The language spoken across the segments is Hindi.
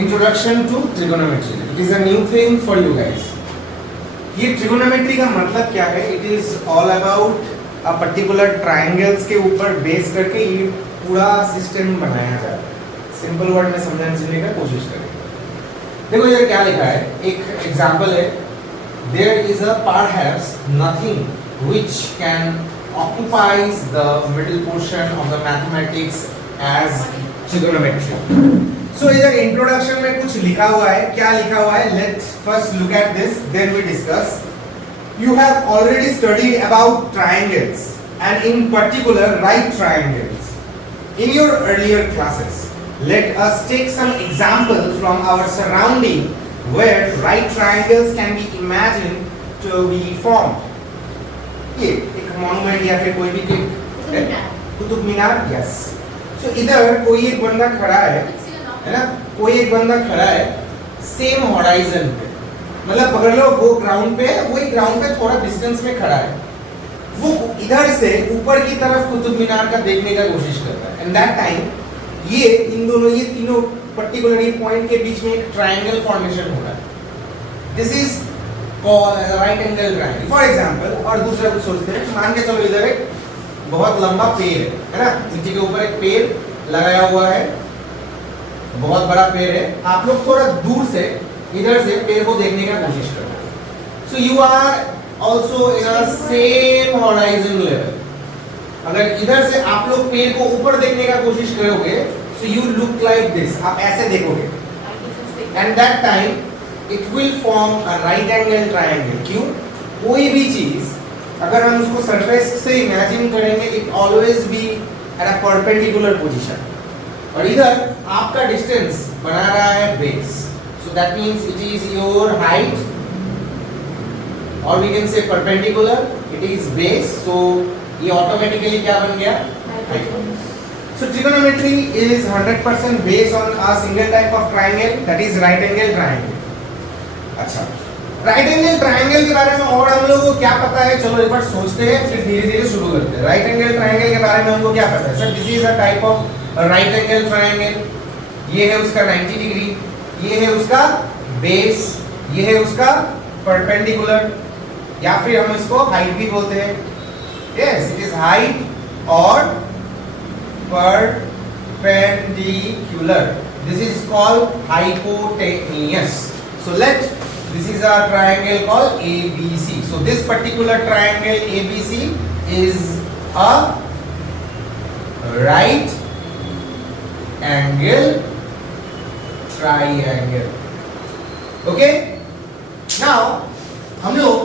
Introduction to trigonometry. It is a new thing for you guys. ये ट्रिगोनोमेट्री का मतलब क्या है? It is all about a particular triangles के ऊपर बेस करके ये पूरा सिस्टम बनाया जाता है. सिंपल वर्ड में समझने का कोशिश करें. देखो ये क्या लिखा है, एक एग्जांपल है. There is a perhaps nothing which can occupies the middle portion of the mathematics as trigonometry. So इधर इंट्रोडक्शन में कुछ लिखा हुआ है. क्या लिखा हुआ है? Let's first look at this, then we discuss. You have already studied about triangles and in particular right triangles in your earlier classes. Let us take some examples from our surrounding where right triangles can be imagined to be formed. ये एक मॉन्यूमेंट या फिर कोई भी कुतुब मीनार. यस. सो इधर कोई एक बंदा खड़ा है ना, कोई एक बंदा खड़ा है सेम हॉराइजन पे. मतलब पकड़ लो वो ग्राउंड पे है, वही ग्राउंड पे थोड़ा डिस्टेंस में खड़ा है. वो इधर से ऊपर की तरफ कुतुब मीनार का देखने का कोशिश करता है. एंड दैट टाइम ये इन दोनों ये तीनों पर्टिकुलर पॉइंट के बीच में एक ट्रायंगल फॉर्मेशन हो रहा है. This is right angle triangle for example. और दूसरा कुछ सोचते हैं, मान के चलो इधर एक बहुत लंबा पेड़ है ना, नीचे के ऊपर एक पेड़ लगाया हुआ है, बहुत बड़ा पेड़ है. आप लोग थोड़ा दूर से इधर से पेड़ को देखने का कोशिश करो. So you are also in a same horizon level. अगर इधर से आप लोग पेड़ को ऊपर देखने का कोशिश करोगे, so you look like this. आप ऐसे देखोगे and that time it will form a right angle triangle. क्यों? कोई भी चीज अगर हम उसको सरफेस से इमेजिन करेंगे, it always be at a perpendicular position. और इधर आपका डिस्टेंस बना रहा है base. So that means it is your height or we can say perpendicular. It is base. So ये automatically क्या बन गया? Height. So trigonometry is 100% based on a single type of triangle, that is right angle triangle. अच्छा, राइट एंगल ट्रायंगल के बारे में और हम लोगों को क्या पता है? चलो एक बार सोचते हैं, फिर धीरे धीरे शुरू करते हैं. राइट एंगल ट्रायंगल के बारे में हमको क्या पता है? Sir this is a type of right angle triangle. ये है उसका 90 डिग्री, ये है उसका बेस, ये है उसका परपेंडिकुलर, या फिर हम इसको हाइट भी बोलते हैं. यस, इट इज हाइट और perpendicular. This is called hypotenuse. So this is a triangle called ABC. So this particular triangle ABC is a right angle triangle. Okay? Now हम लोग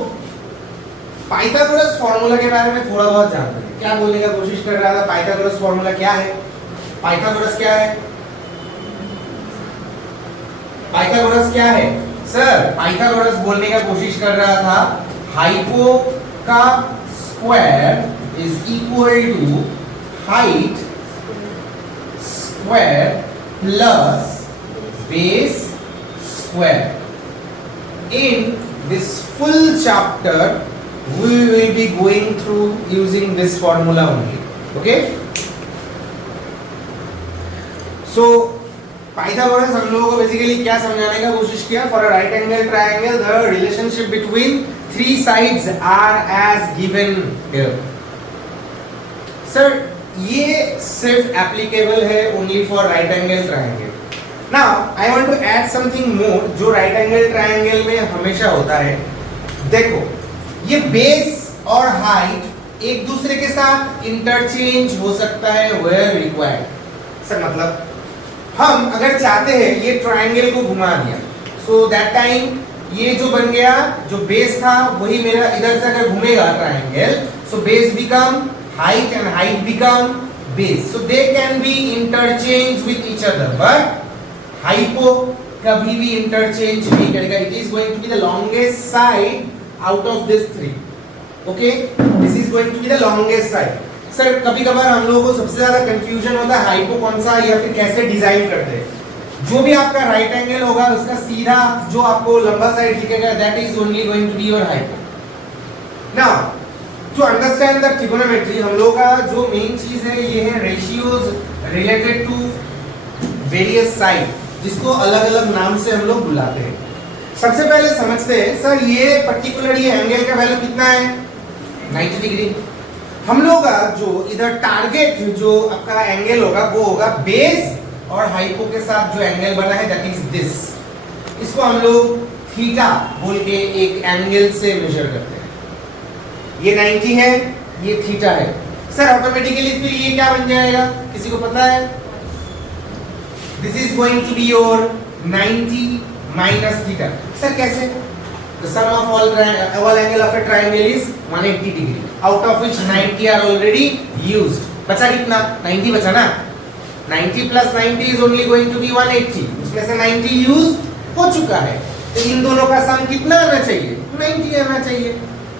पाइथागोरस फॉर्मूला के बारे में थोड़ा बहुत जानते हैं. क्या बोलने का कोशिश कर रहा था? पाइथागोरस फॉर्मूला क्या है? पाइथागोरस क्या है? पाइथागोरस क्या है? सर पाइथागोरस बोलने का कोशिश कर रहा था हाइपो का square is equal to height square plus base square. In this full chapter we will be going through using this formula only. Okay? So Pythagoras हम लोगों को बेसिकली क्या समझाने का कोशिश किया? For a right angle triangle the relationship between three sides are as given here. Sir ये सिर्फ एप्लीकेबल है only for right angle triangle. Now I want to add something more जो राइट एंगल ट्रायंगल में हमेशा होता है. देखो ये बेस और हाइट एक दूसरे के साथ इंटरचेंज हो सकता है वेयर रिक्वायर्ड. सर मतलब हम अगर चाहते हैं ये ट्रायंगल को घुमा दिया, सो दैट टाइम ये जो बन गया, जो बेस था वही मेरा इधर से अगर घूमेगा triangle, so base become height and height become base. So they can be interchange with each other, but hypo कभी भी इंटरचेंज नहीं करेगा. It is going to be the longest side out of this three. Okay, this is going to be the longest side. Sir कभी कभार हम लोगों को सबसे ज्यादा कंफ्यूजन होता है हाइपो कौन सा या फिर कैसे डिजाइन करते हैं. जो भी आपका राइट एंगल होगा उसका सीधा जो आपको लंबा साइड दिखेगा that is only going to be your hypo. Now to understand the trigonometry हम लोग का जो मेन चीज है ये है ratios related to various side. जिसको अलग अलग नाम से हम लोग बुलाते हैं। सबसे पहले समझते हैं सर ये पर्टिकुलर ये एंगल का वैल्यू कितना है 90 डिग्री। हम लोग का जो इधर टारगेट जो आपका एंगल होगा वो होगा बेस और हाइपो के साथ जो एंगल बना है दैट इज दिस। इसको हम लोग थीटा बोल के एक एंगल से मेजर करते हैं। ये 90 है, ये थीटा है। सर ऑटोमेटिकली फिर ये क्या बन जाएगा, किसी को पता है? This is going to be your 90 minus theta. Sir कैसे? The sum of all angle of a triangle is 180 degree, out of which 90 are already used. बचा कितना? 90 बचा ना? 90 plus 90 is only going to be 180. उसमें से 90 used हो चुका है, तो इन दोनों का सम कितना आना चाहिए? 90 आना चाहिए।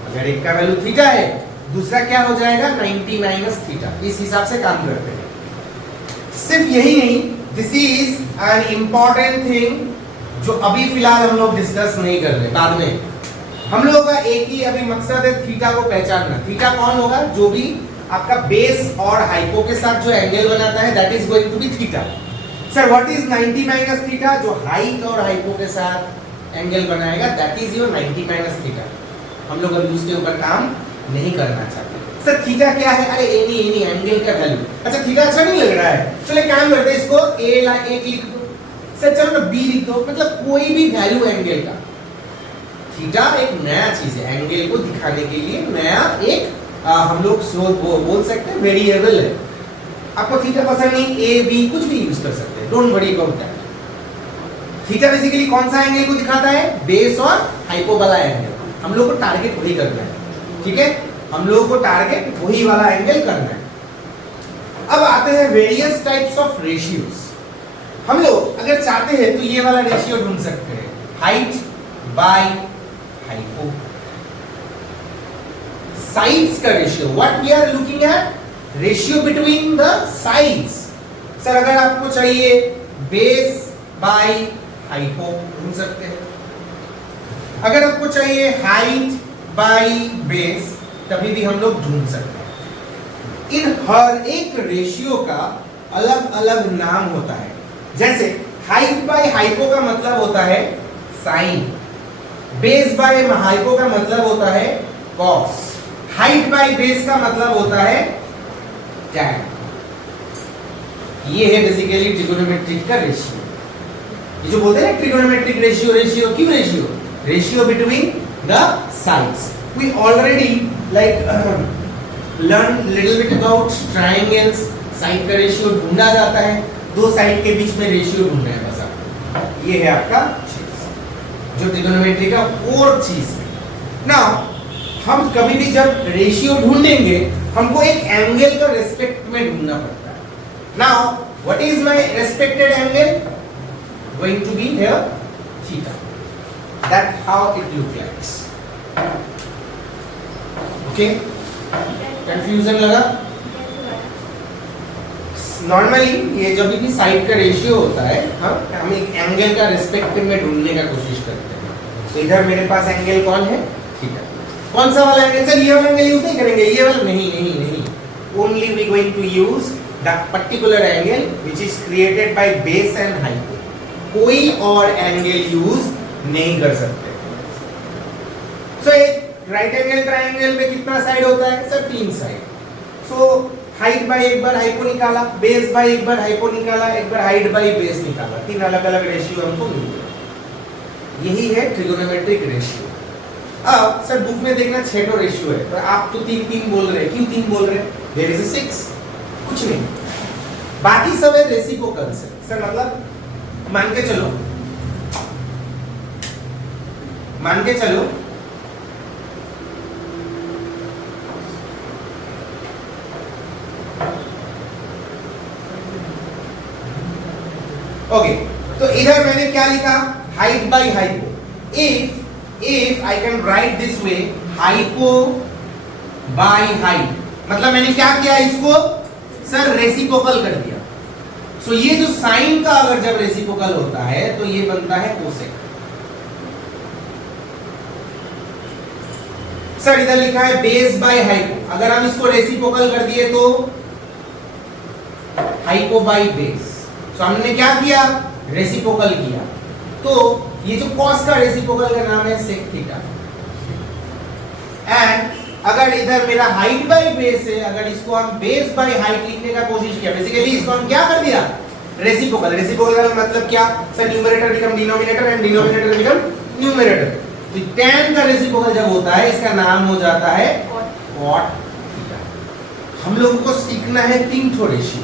अगर एक का वैल्यू थीटा है, दूसरा क्या हो जाएगा? 90 माइनस थीटा। इस हिसाब से काम करते हैं। सिर्फ यही नहीं, this is an important thing जो अभी फिलहाल हम लोग डिस्कस नहीं कर रहे, बाद में। हम लोगों का एक ही अभी मकसद है थीटा को पहचानना। थीटा कौन होगा? जो भी आपका बेस और हाइपो के साथ जो एंगल बनाता है that is going to be theta. Sir what is 90 minus theta? जो हाइट और हाइपो के साथ एंगल बनाएगा that is your 90 minus theta. हम लोग अभी उसके ऊपर काम नहीं करना चाहते। सर थीटा क्या है? अरे एनी एंगल का वैल्यू। अच्छा थीटा अच्छा नहीं लग रहा है, चलो एक काम करते हैं, इसको एक लिख दो। सर चलो ना बी लिख दो, मतलब कोई भी वैल्यू एंगल का। थीटा एक नया चीज है, एंगल को दिखाने के लिए नया एक हम लोग बोल सकते हैं वेरिएबल है। आपको थीटा पसंद नहीं, ए बी कुछ भी यूज कर सकते हैं, don't worry about that. Theta basically कौन सा एंगल को दिखाता है? बेस और हाइपो वाला एंगल। हम लोग को टारगेट वही करना है, ठीक है? हम लोगों को टारगेट वही वाला एंगल करना है। अब आते हैं वेरियस टाइप्स ऑफ रेशियोज। हम लोग अगर चाहते हैं तो ये वाला रेशियो ढूंढ सकते हैं, हाइट बाय हाइपो। साइड्स का ratio, what we are looking at? Ratio between the sides. Sir अगर आपको चाहिए बेस बाय हाइपो ढूंढ सकते हैं। अगर आपको चाहिए हाइट बाय बेस तभी भी हम लोग ढूंढ सकते हैं। इन हर एक रेशियो का अलग अलग नाम होता है। जैसे हाइट बाय हाइपो का मतलब होता है साइन, बेस बाय हाइपो का मतलब होता है कॉस, हाइट बाय बेस का मतलब होता है टैन। ये है बेसिकली ट्रिगोनोमेट्रिक का रेशियो। ये जो बोलते हैं ना ट्रिगोनोमेट्रिक रेशियो, रेशियो क्यों रेशियो? Ratio between the sides. We already learn little bit about triangles। Side का रेशियो ढूंढा जाता है, दो साइड के बीच में रेशियो ढूंढना है बस आपको। ये है आपका चीज जो ट्रिगोनोमेट्री का कोर चीज है। नाउ हम कभी भी जब रेशियो ढूंढेंगे हमको एक एंगल का रेस्पेक्ट में ढूंढना पड़ता है। Now what is my respected angle? Going to be here theta. That how it look likes. Okay, confusion लगा? नॉर्मली ये जब भी साइड का रेशियो होता है हम एक एंगल का रेस्पेक्ट में ढूंढने का कोशिश करते हैं। तो इधर मेरे पास एंगल कौन है? थीटा। कौन सा वाला एंगल? सर ये वाला एंगल यूज नहीं करेंगे, ये वाला नहीं। Only we going to use the particular angle which is created by base and hypo. कोई और एंगल यूज नहीं कर सकते। सो एक राइट एंगल ट्रायंगल में कितना साइड होता है? Sir 3 side. So height bye एक बार हाइपो निकाला, बेस बाय एक बार हाइपो निकाला, एक बार हाइट बाय बेस निकाला, 3 अलग अलग रेशियो हमको मिल गए। यही है ट्रिगोनोमेट्रिक रेशियो। अब सर बुक में देखना 6 तो रेशियो है, तो आप तो 3 बोल रहे हैं। क्यों 3 बोल रहे हैं? There is 6। कुछ नहीं, बाकी सब है रेसिप्रोकल्स है। सर मतलब मान के चलो ओके, तो इधर मैंने क्या लिखा? Height by hypo. If I can write this way, hypo by height, मतलब मैंने क्या किया? इसको सर रेसिप्रोकल कर दिया। सो ये जो साइन का अगर जब रेसिप्रोकल होता है तो ये बनता है कोसेक। सर इधर लिखा है बेस बाय हाइपो, अगर हम इसको रेसिप्रोकल कर दिए तो हाइपो बाय बेस। तो हमने क्या किया? रेसिप्रोकल किया, तो ये जो कॉस का रेसिप्रोकल का नाम है सेक थीटा। एंड अगर इधर मेरा हाइट बाय बेस है, अगर इसको हम बेस बाय हाइट लिखने का कोशिश किया, बेसिकली इसको हम क्या कर दिया, रेसिप्रोकल। रेसिप्रोकल का मतलब क्या sir, numerator become denominator and denominator become numerator. तो tan का रेसिप्रोकल जब होता है इसका नाम हो जाता है cot थीटा। हम लोगों को सीखना है 3 ठो रेशियो,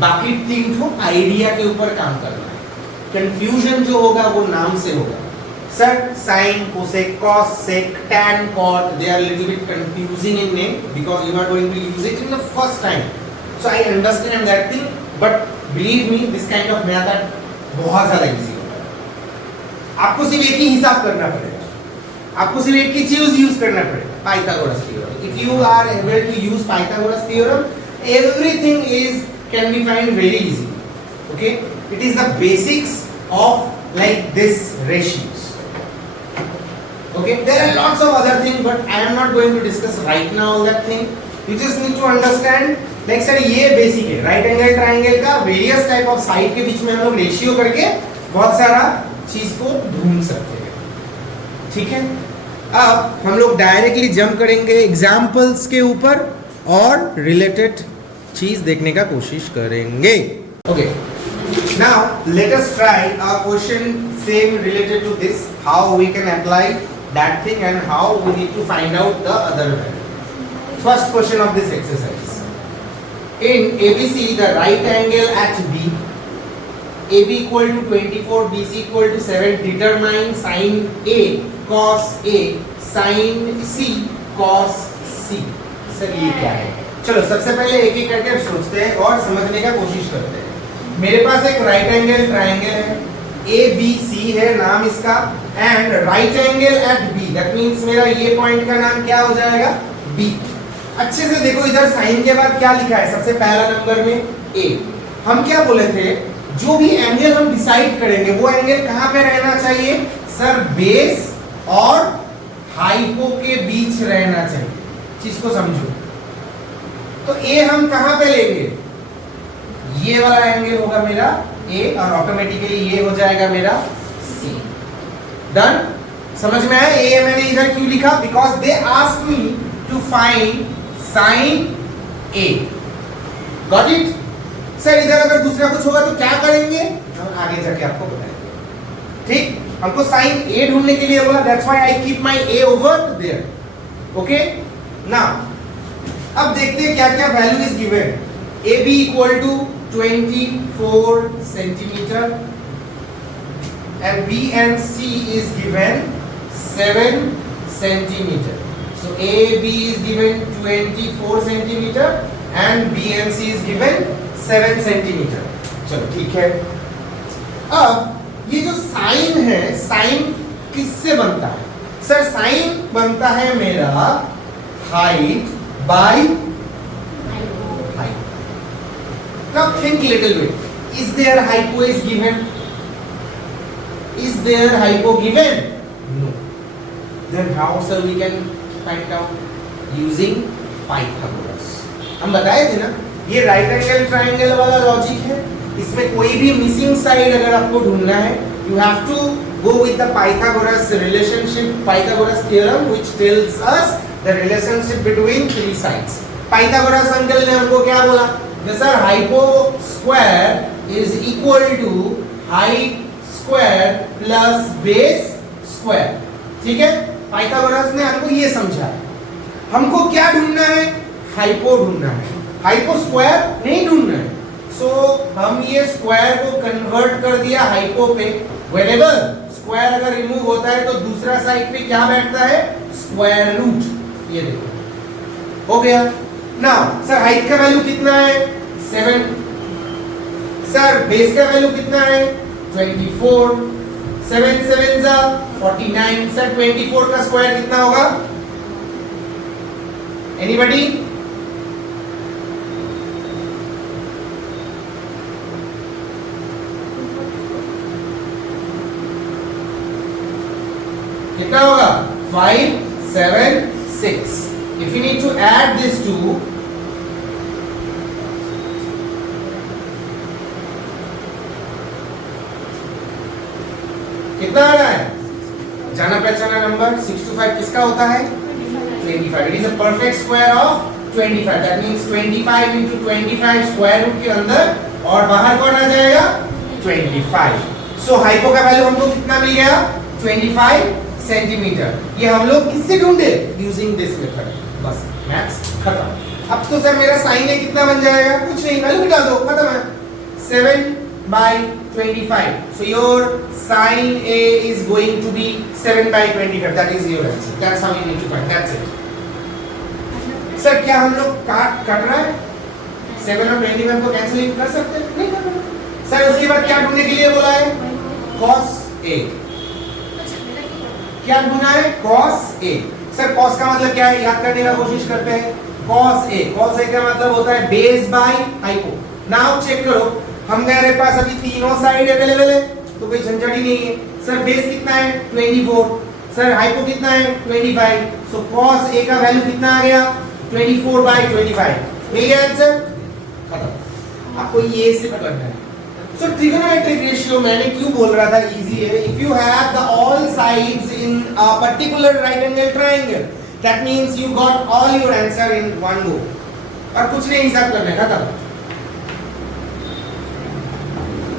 बाकी 3 ठो आइडिया के ऊपर काम करना है। कंफ्यूजन जो होगा वो नाम से होगा। Sir sin, cosec, cos, sec, tan, cot, they are little bit confusing in name because you are going to use it in the first time. So I understand that thing, but believe me, this kind of method बहुत ज़्यादा easy होगा। आपको सिर्फ एक ही हिसाब करना पड़ेगा, आपको सिर्फ एक ही चीज यूज करना पड़ेगा, Pythagoras theorem. If you are able to use Pythagoras theorem, everything is can be find very easy. Okay, it is the basics of like this ratios. Okay, there are lots of other things, but I am not going to discuss right now all that thing. You just need to understand. Like sir ये बेसिक है, राइट एंगल ट्राइंगल का वेरियस टाइप ऑफ साइड के बीच में हम लोग रेशियो करके बहुत सारा चीज को ढूंढ सकते हैं। ठीक है, अब हम लोग डायरेक्टली जंप करेंगे एग्जाम्पल्स के ऊपर और रिलेटेड चीज देखने का कोशिश करेंगे। Okay, now let us try a question same related to this, how we can apply that thing and how we need to find out the other value. First question of this exercise, in ABC the right angle at B, AB equal to 24, BC equal to 7, determine sin A cos A sin C cos C। Sir ये क्या है? चलो सबसे पहले एक एक करके सोचते हैं और समझने का कोशिश करते हैं। मेरे पास एक राइट एंगल ट्राइंगल है, ABC है नाम इसका, and right angle at B, that means मेरा ये पॉइंट का नाम क्या हो जाएगा, B। अच्छे से देखो इधर साइन के बाद क्या लिखा है, सबसे पहला नंबर में A। हम क्या बोले थे, जो भी एंगल हम डिसाइड करेंगे वो एंगल कहां पे रहना चाहिए, सर बेस और हाइपो के बीच रहना चाहिए। चीज को समझो, तो A हम कहां पे लेंगे, ये वाला एंगल होगा मेरा A और ऑटोमेटिकली ये हो जाएगा मेरा C। डन, समझ में आया? A मैंने इधर क्यों लिखा, because they ask me to find sin A। Got it? Sir इधर अगर दूसरा कुछ होगा तो क्या करेंगे, हम आगे जाके आपको बताएंगे। ठीक, हमको sin A ढूंढने के लिए बोला, that's why I keep my A over there. Okay, now अब देखते हैं क्या क्या value is given. AB equal to 24 centimetre and B and C is given 7 centimeter. So AB is given 24 centimeter and B and C is given 7 centimeter. चलो ठीक है। अब ये जो साइन है, साइन किससे बनता है, सर साइन बनता है मेरा height by height. Now think little bit, is there hypo is given, is there hypo given? No. Then how sir we can find out using Pythagoras? हम बताए थे ना, ये राइट एंगल ट्राइंगल वाला लॉजिक है, इसमें कोई भी मिसिंग साइड अगर आपको ढूंढना है, you have to go with the Pythagoras relationship, Pythagoras theorem which tells us the relationship between three sides. Pythagoras uncle ने हमको क्या बोला, sir hypo square is equal to height square plus base square. ठीक है, पाइथागोरस ने हमको ये समझाया। हमको क्या ढूंढना है, हाइपो ढूंढना है, हाइपो स्क्वायर नहीं ढूंढना है। सो हम ये स्क्वायर को कन्वर्ट कर दिया हाइपो पे। व्हेनेवर स्क्वायर अगर रिमूव होता है तो दूसरा साइड पे क्या बैठता है, स्क्वायर रूट। ये देखो हो गया। नाउ सर हाइट का वैल्यू कितना है, 7। सर बेस का वैल्यू कितना है, 24। 7 7 जा 49। सर 24 का स्क्वायर कितना होगा, एनीबॉडी? कितना होगा, 5 7 6। If you need to add these two, कितना आ रहा है? जाना पहचाना नंबर 6 to 5 किसका होता है? 25. It is a perfect square of 25. That means 25 into 25 square root के अंदर और बाहर कौन आ जाएगा? 25. सो हाइपो का वैल्यू हमको कितना मिल गया? 25 सेंटीमीटर. ये हम लोग किससे ढूंढे? Using this method. बस मैथ्स खत्म. अब तो सर मेरा साइन ए कितना बन जाएगा? कुछ नहीं, वैल्यू निकाल दो, खत्म है. 7/25. So your sin A is going to be 7/25. That is your answer. That's how you need to find. That's it. Sir क्या हम लोग कट रहा है? 7 और 25 को कैंसिल कर सकते हैं? नहीं कर सकते. सर उसके बाद क्या ढूंढने के लिए बोला है? cos A. क्या ढूंढना है? cos A. सर cos का मतलब क्या है? याद करने का कोशिश करते हैं. cos A. cos A का मतलब होता है base by hypo. Now check करो, हम कह रहे पास अभी तीनों साइड अवेलेबल है तो कोई झंझट ही नहीं है. सर बेस कितना है? 24. सर हाइपो कितना है? 25. सो cos A का वैल्यू कितना आ गया? 24/25. मिल गया आंसर? खत्म. आपको ये सिर्फ करना है. सो ट्रिगोनोमेट्रिक रेशियो मैंने क्यों बोल रहा था इजी है. If you have the all sides in a particular right angle triangle, that means you got all your answer in one go. और कुछ नहीं हिसाब करना है, खत्म.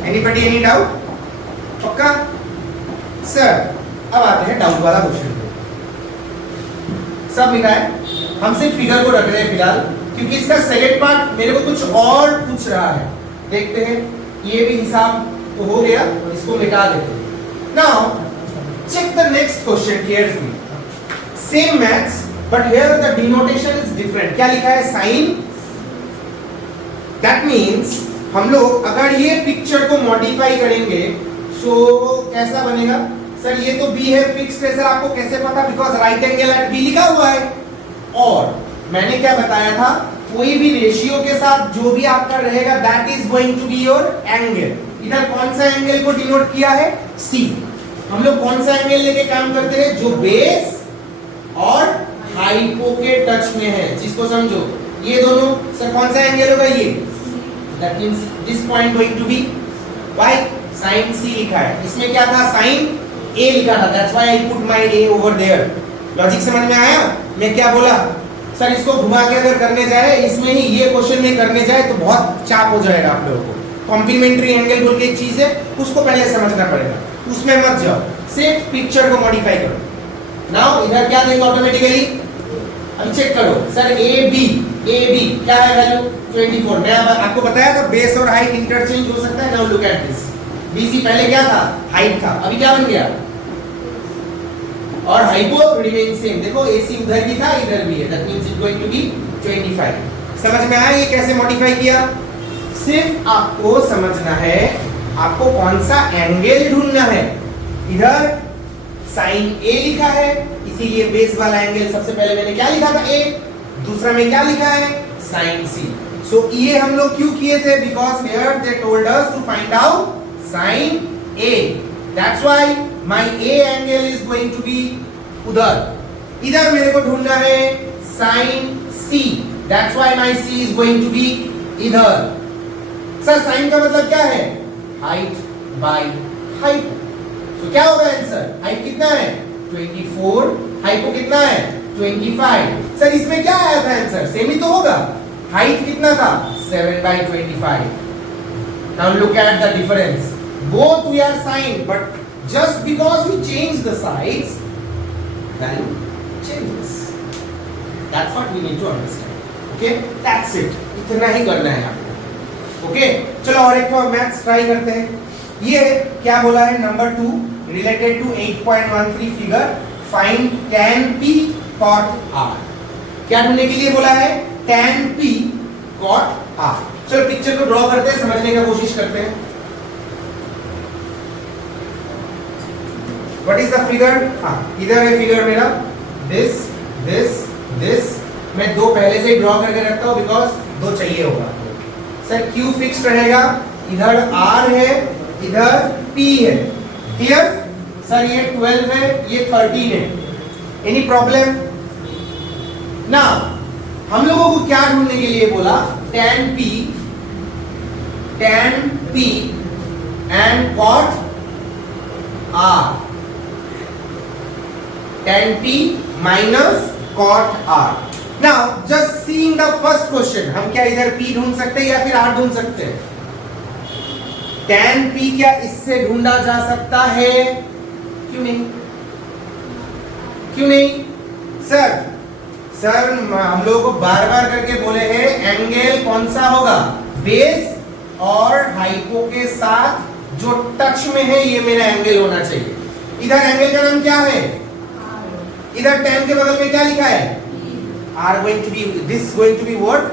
Anybody any doubt? पक्का? सर अब आते हैं डाउट वाला क्वेश्चन पे. सब लिखा है, हम सिर्फ फिगर को रख रहे हैं फिलहाल क्योंकि इसका सेकंड पार्ट मेरे को कुछ और पूछ रहा है. देखते हैं. ये भी हिसाब तो हो गया, इसको मिटा देते हैं. Now check the next question carefully. Same maths but here the denotation is different. क्या लिखा है? साइन. दैट मींस हम लोग अगर ये पिक्चर को मॉडिफाई करेंगे तो कैसा बनेगा? सर ये तो बी है, फिक्स्ड है. सर आपको कैसे पता? Because right angle at B लिखा हुआ है. और मैंने क्या बताया था? कोई भी रेशियो के साथ जो भी आपका रहेगा that is going to be your angle. इधर कौन सा एंगल को डिनोट किया है? सी. हम लोग कौन सा एंगल लेके काम करते हैं? जो बेस और हाइपो के टच में है, जिसको समझो. ये दोनों सर कौन सा एंगल होगा? ये. That means this point going to be why sin C लिखा है. इसमें क्या था? sin A लिखा था. That's why I put my A over there. Logic समझ में आया? मैं क्या बोला? सर इसको घुमा के अगर करने जाए, इसमें ही ये क्वेश्चन में करने जाए तो बहुत चाप हो जाएगा आप लोगों को. कॉम्प्लीमेंट्री एंगल बोल के एक चीज है, उसको पहले समझना पड़ेगा. उसमें मत जाओ, सिर्फ पिक्चर को मॉडिफाई करो. नाउ इधर क्या देंगे ऑटोमेटिकली? अब चेक करो. सर AB क्या है वैल्यू? 24. मैं आपको बताया था बेस और हाइट इंटरचेंज हो सकता है. Now look at this. BC पहले क्या था? हाइट था. अभी क्या बन गया? और हाइपो रिमेन सेम. देखो AC उधर भी था, इधर भी है. That means it going to be 25. समझ में आया ये कैसे मॉडिफाई किया? सिर्फ आपको समझना है आपको कौन सा एंगल ढूंढना है. इधर sin A लिखा है, इसीलिए बेस वाला एंगल सबसे पहले मैंने क्या लिखा था? A. दूसरा में क्या लिखा है? sin C. सो ये हम लोग क्यों किए थे? Because here they told us to find out sin A. That's why my A angle is going to be उधर. इधर मेरे को ढूंढना है sin C. That's why my C is going to be इधर. सर sin का मतलब क्या है? Height by height. तो क्या होगा आंसर? हाइट कितना है? 24. हाइपो कितना है? 25. सर इसमें क्या आया था आंसर? सेम ही तो होगा. हाइट कितना था? 7/25. Now look at the difference. Both we are sine, but just because we change the sides, value changes. That's what we need to understand. Okay? That's it. इतना ही करना है आपको. Okay? चलो और एक मैथ्स ट्राई करते हैं. ये क्या बोला है? Number 2 related to 8.13 figure. Find tan P cot R. क्या ढूंढने के लिए बोला है? tan P cot R. चलो पिक्चर को ड्रॉ करते हैं, समझने का कोशिश करते हैं. What is the figure? इधर है फिगर मेरा. This. मैं दो पहले से ही ड्रॉ करके रखता हूँ बिकॉज दो चाहिए होगा. सर Q फिक्स रहेगा. इधर R है, इधर P है. क्लियर? सर ये 12 है, ये 13 है. Any problem? ना हम लोगों को क्या ढूंढने के लिए बोला? tan P and cot r, tan p minus cot r. Now just seeing the first question, हम क्या इधर p ढूंढ सकते हैं या फिर r ढूंढ सकते हैं? tan p क्या इससे ढूंढा जा सकता है? क्यों नहीं? क्यों नहीं? सर हम लोगों को बार बार करके बोले हैं एंगल कौन सा होगा? बेस और हाइपो के साथ जो टच में है ये मेरा एंगल होना चाहिए. इधर एंगल का नाम क्या है? इधर tan के बगल में क्या लिखा है? r going to be, this going to be what?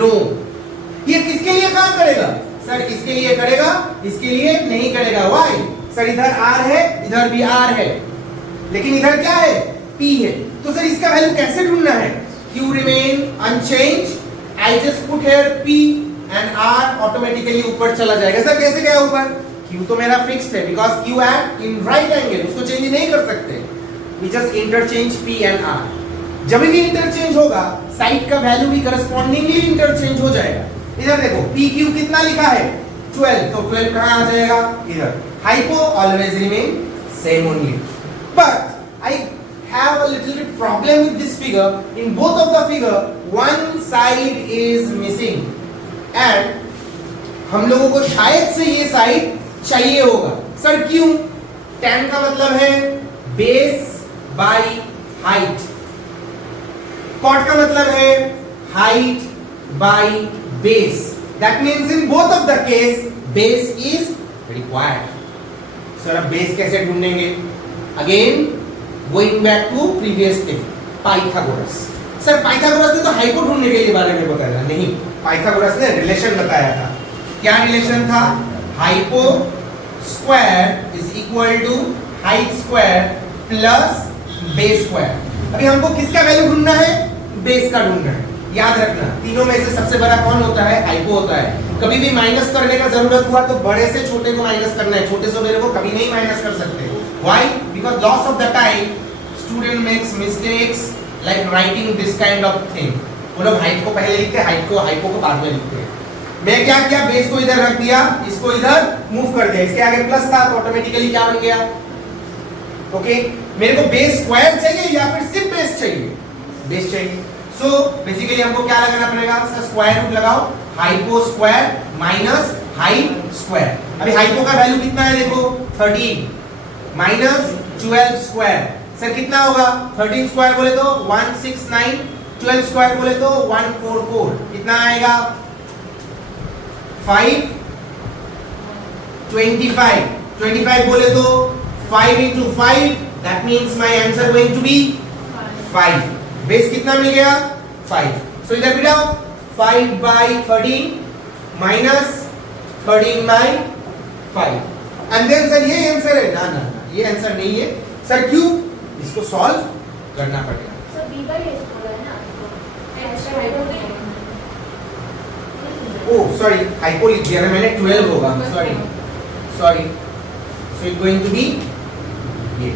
No. ये किसके लिए काम करेगा? सर इसके लिए करेगा, इसके लिए नहीं करेगा. Why? सर इधर r है, इधर भी r है, लेकिन इधर क्या है? p है. तो सर इसका वैल्यू कैसे ढूंढना है? q remain unchanged. I just put here p and r automatically ऊपर चला जाएगा. सर कैसे गया ऊपर? q तो मेरा फिक्स्ड है because q at in right angle, उसको चेंज नहीं कर सकते. We just interchange p and r. जब भी इंटरचेंज होगा साइड का वैल्यू भी करस्पॉन्डिंगली इंटरचेंज हो जाएगा. इधर देखो PQ कितना लिखा है? 12. तो 12 कहां आ जाएगा? इधर. Hypo always remain same only. But I have a little bit problem with this figure. In both of the figure one side is missing and हम लोगों को शायद से ये साइड चाहिए होगा. सर क्यों? tan का मतलब है बेस बाय हाइट. cot का मतलब है height by base. That means in both of the case base is required. Sir अब बेस कैसे ढूंढेंगे? Again going back to previous thing, Pythagoras. Sir Pythagoras ने तो हाइपो ढूंढने के लिए बारे में बताया नहीं. पाइथागोरस ने रिलेशन बताया था. क्या रिलेशन था? Hypo square is equal to height square plus base square. अभी हमको किसका वैल्यू ढूंढना है? बेस का ढूंढना है. याद रखना तीनों में से सबसे बड़ा कौन होता है? हाइपो होता है. कभी भी माइनस करने का जरूरत हुआ तो बड़े से छोटे को माइनस करना है, छोटे से बड़े को कभी नहीं माइनस कर सकते. Why? Because loss of the time student makes mistakes like writing this kind of thing. वो लोग हाइट को पहले लिखते हैं, हाइपो को बाद में लिखते हैं. मैं क्या किया? बेस को इधर रख दिया, इसको इधर मूव कर दिया. इसके आगे प्लस था तो ऑटोमेटिकली क्या बन गया? ओके मेरे को बेस स्क्वायर चाहिए या फिर सिर्फ बेस चाहिए? बेस चाहिए. सो बेसिकली हमको क्या लगाना पड़ेगा? सर स्क्वायर रूट लगाओ. Hypo square minus height square. अभी हाइपो का वैल्यू कितना है? देखो 13 माइनस 12 स्क्वायर. सर कितना होगा? 13 स्क्वायर बोले तो 169, 12 स्क्वायर बोले तो 144. कितना आएगा? 5 25. 25 बोले तो 5 into 5. That means my answer going to be 5. Base कितना मिल गया? 5. So इधर बिठाओ 5 by 13 minus 13 by 5. And then sir ये आंसर है? ना ये आंसर नहीं है. सर क्यों? इसको सॉल्व करना पड़ेगा. सर b by h बोला है ना, एक्स्ट्रा हाइपो में. ओह सॉरी हाइपो लिख दिया ना मैंने. 12 होगा. Sorry. So it's going to be ये.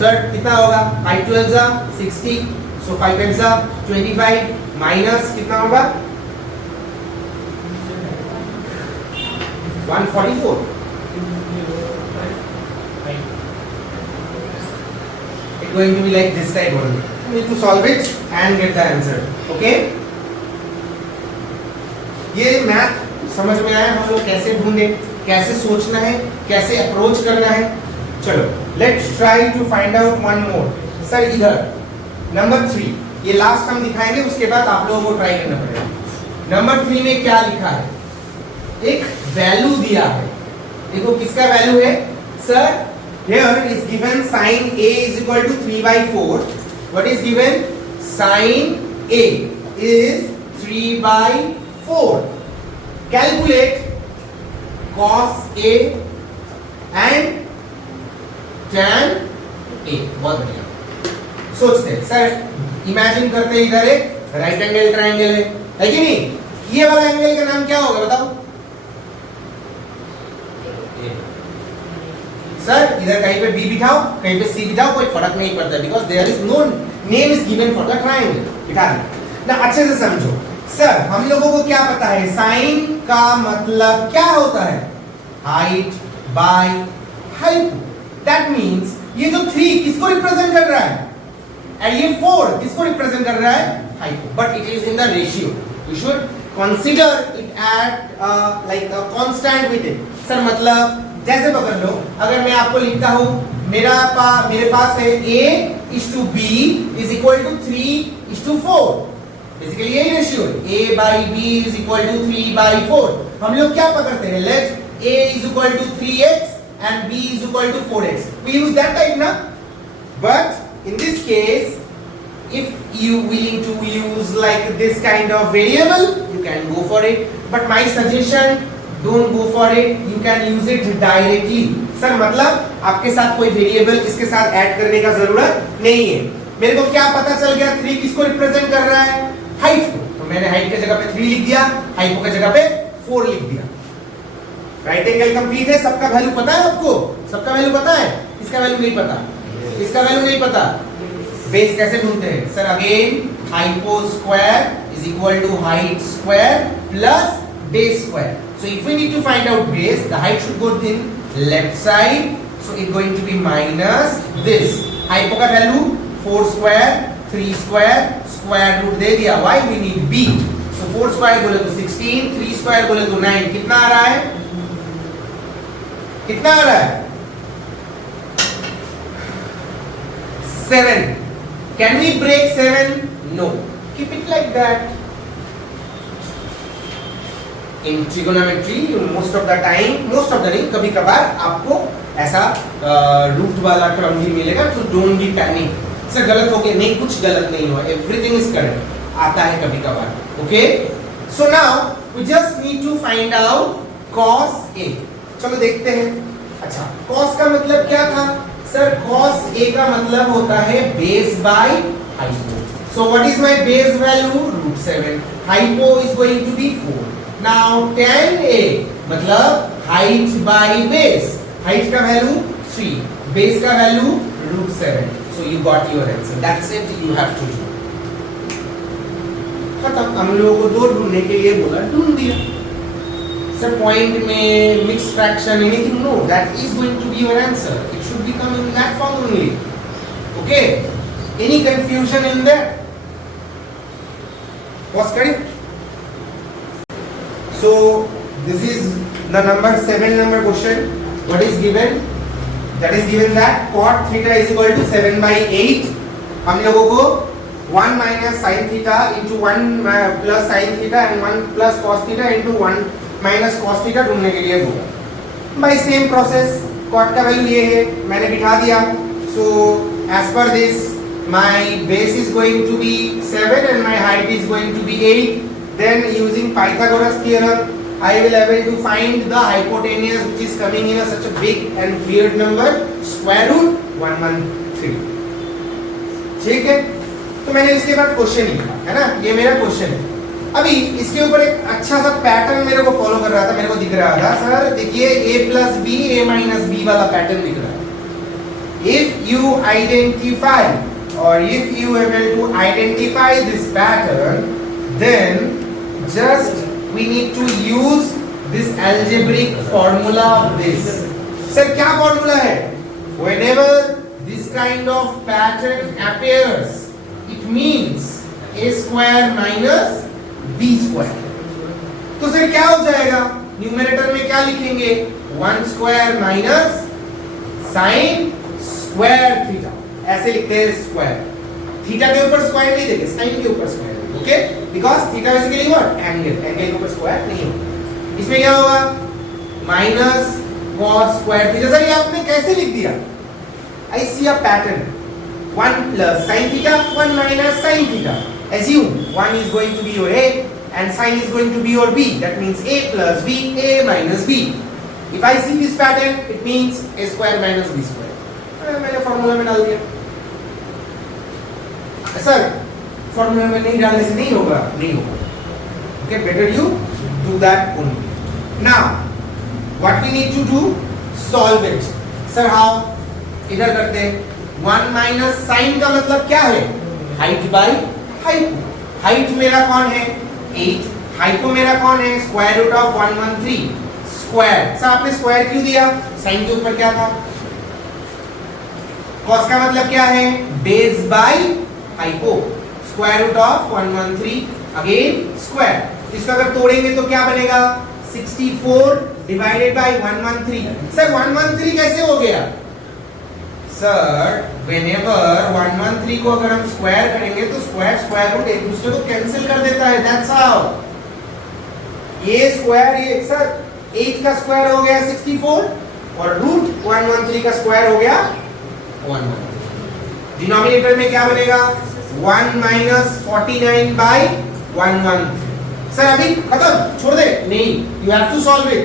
सर कितना होगा? 5 12 जा 60. So 5 8 जा 25 माइनस कितना होगा? 144. It's going to be like this type only. You need to solve it and get the answer. Okay? ये मैथ समझ में आया हम लोग कैसे ढूंढे, कैसे सोचना है, कैसे अप्रोच करना है. चलो let's try to find out one more. Sir इधर नंबर 3 ये लास्ट हम दिखाएंगे, उसके बाद आप लोगों को ट्राई करना पड़ेगा. नंबर 3 में क्या लिखा है? एक वैल्यू दिया है. देखो किसका वैल्यू है? Sir here is given sin a is equal to 3/4. What is given? Sin a is 3/4. Calculate cos a and tan a. बहुत बढ़िया. सोचते हैं सर, इमेजिन करते हैं इधर एक राइट एंगल ट्राइंगल है कि नहीं? ये वाला एंगल का नाम क्या होगा बताओ? सर इधर कहीं पे b बिठाओ, कहीं पे c बिठाओ, कोई फर्क नहीं पड़ता because there is no name is given for the triangle. बिठा ना अच्छे से समझो. सर हम लोगों को क्या पता है? साइन का मतलब क्या होता है? Height by hypo. That means ये जो 3 किसको रिप्रेजेंट कर रहा है, और ये 4 किसको रिप्रेजेंट कर रहा है, hypo, but it is in the ratio. You should consider it at like a constant with it. Sir मतलब जैसे पकड़ लो, अगर मैं आपको लिखता हूं मेरे पास है A:B is equal to 3:4. Basically यही रेशियो है, A/B is equal to 3/4. हम लोग क्या पकड़ते हैं, late A is equal to 3x and B is equal to 4x. We use that type na, but in this case if you willing to use like this kind of variable, you can go for it, but my suggestion, don't go for it, you can use it directly. Sir मतलब आपके साथ कोई वेरिएबल इसके साथ ऐड करने का जरूरत नहीं है. मेरे को क्या पता चल गया, 3 किसको रिप्रेजेंट कर रहा है, हाइट को, तो मैंने हाइट की जगह पे 3 लिख दिया, हाइपो की जगह पे 4 लिख दिया. राइट एंगल कंप्लीट है. सबका वैल्यू पता है आपको, सबका वैल्यू पता है, इसका वैल्यू नहीं पता, इसका वैल्यू नहीं पता. बेस कैसे ढूंढते हैं, sir again hypo square is equal to height square plus base square. So if we need to find out base, the height should go in left side, so it's going to be minus this. Hypo का value 4 square, 3 square, square root दे दिया. Why we need b? So 4 square बोले तो 16, 3 square बोले तो 9. कितना आ रहा है, कितना आ रहा है, 7. Can we break 7? No. Keep it like that. In trigonometry, most of the नहीं, कभी कभार आपको ऐसा रूट वाला टर्म भी मिलेगा, तो डोंट बी पैनिक. सर गलत हो गया, नहीं कुछ गलत नहीं हुआ, एवरीथिंग इज करेक्ट, आता है कभी कभार. Okay, so now we just need to find out cos A. चलो देखते हैं. अच्छा, cos का मतलब क्या था, सर cos A का मतलब होता है base by hypo. So what is my base value, √7. Hypo is going to be 4. Now tan A मतलब height by base. Height का वैल्यू 3, base का value √7. So you got your answer. That's it. You have to do. खत्म. हम लोगों को 2 ढूंढने के लिए बोला, ढूंढ दिया. सर पॉइंट में mix fraction anything, no, that is going to be your answer. It should be come in that form only. Okay? Any confusion in there? Pause करें. So this is the number 7 number question. What is given? That is given that cot theta is equal to 7/8. हम लोगों को 1 minus sin theta into 1 plus sin theta and 1 plus cos theta into 1 minus cos theta ढूंढने के लिए होगा. By same process, cot का वैल्यू ये है, मैंने बिठा दिया. So as per this, my base is going to be 7 and my height is going to be 8. Then using Pythagoras theorem, I will able to find the hypotenuse which is coming in a such a big and weird number, square root 113. ठीक है, तो मैंने इसके बाद क्वेश्चन लिखा है ना, ये मेरा क्वेश्चन है. अभी इसके ऊपर एक अच्छा सा पैटर्न मेरे को फॉलो कर रहा था, मेरे को दिख रहा था, सर देखिए A+B A-B वाला पैटर्न दिख रहा है. If you identify or if you able to identify this pattern, then just we need to use this algebraic formula of this. Sir क्या formula है? Whenever this kind of pattern appears, it means a square minus b square. तो सर क्या हो जाएगा, न्यूमरेटर में क्या लिखेंगे, 1 square minus sin square theta. ऐसे लिखते हैं स्क्वायर. थीटा के ऊपर स्क्वायर नहीं देंगे, साइन के ऊपर square. Okay, because theta basically what, angle, angle के ऊपर स्क्वायर नहीं होगा. इसमें क्या होगा, minus cos square theta. Sir ये आपने कैसे लिख दिया, आई सी a pattern, 1 plus sin theta, 1 minus sin theta. Assume 1 is going to be your A and sin is going to be your B. That means A plus B, A minus B. If I see this pattern, it means A square minus B square. मैंने फॉर्मूला में डाल दिया. सर फॉर्मूला में नहीं डालने से नहीं होगा, नहीं होगा. Okay, better you do that only. Now what we need to do, solve it. Sir how, इधर करते हैं. 1 माइनस साइन का मतलब क्या है, हाइट बाय हाइपो. हाइट मेरा कौन है, 8. हाइपो मेरा कौन है, square root of 113. Square, sir आपने स्क्वायर क्यों दिया, साइन के ऊपर क्या था, cos का मतलब क्या है? Base by hypo, square root of 113 again square. इसको अगर तोड़ेंगे तो क्या बनेगा? 64 डिवाइडेड बाय 113। सर 113 कैसे हो गया? सर व्हेनेवर 113 को अगर हम स्क्वायर करेंगे तो स्क्वायर रूट एक दूसरे को कैंसिल कर देता है, दैट्स हाउ। ये स्क्वायर ये सर 8 का स्क्वायर हो गया 64 और रूट 113 का स्क्वायर हो गया 113। डिनोमिनेटर में क्या बनेगा? 1 माइनस 49 बाय 113। सर अभी खत्म, छोड़ दे। नहीं, you have to solve it.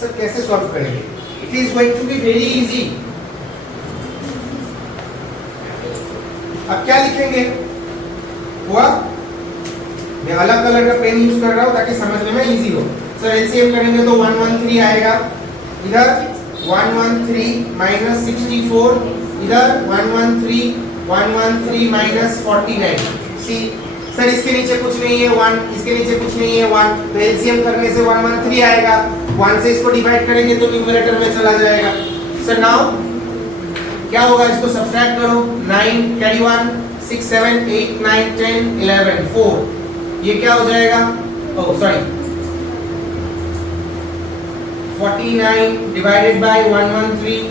Sir कैसे सॉल्व करेंगे? It is going to be very easy. अब क्या लिखेंगे? हुआ? मैं अलग कलर का पेन यूज कर रहा हूं ताकि समझने में इजी हो। सर एलसीएम करेंगे तो 113 आएगा, इधर 113 माइनस 64, इधर 113 माइनस 49। सी सर इसके नीचे कुछ नहीं है 1, इसके नीचे कुछ नहीं है 1, तो एलसीएम करने से 113 आएगा। 1 से इसको डिवाइड करेंगे तो न्यूमरेटर में चला जाएगा। सर नाउ क्या होगा? इसको सब्ट्रैक्ट करो, 9 कैरी 1, 6 7 8 9 10 11 4, ये क्या हो जाएगा? Oh sorry 49 divided by 113।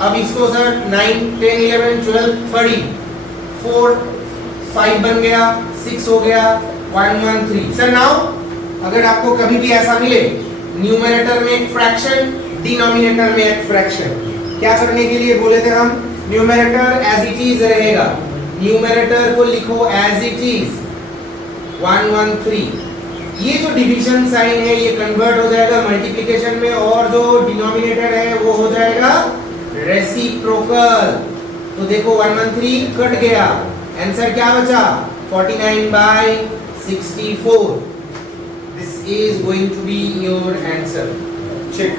अब इसको सर 9 10 11 12 30 4 5 बन गया, 6 हो गया 113। सर नाउ अगर आपको कभी भी ऐसा मिले न्यूमरेटर में एक फ्रैक्शन, डिनोमिनेटर में एक फ्रैक्शन, क्या करने के लिए बोले थे हम? न्यूमरेटर एज इट इज रहेगा, न्यूमरेटर को लिखो एज इट इज 113। ये जो डिवीजन साइन है ये कन्वर्ट हो जाएगा मल्टीप्लिकेशन में और जो डिनोमिनेटर है वो हो जाएगा रेसिप्रोकल। तो देखो 113 कट गया, आंसर क्या बचा? 49 by 64। This is going to be your answer. Check.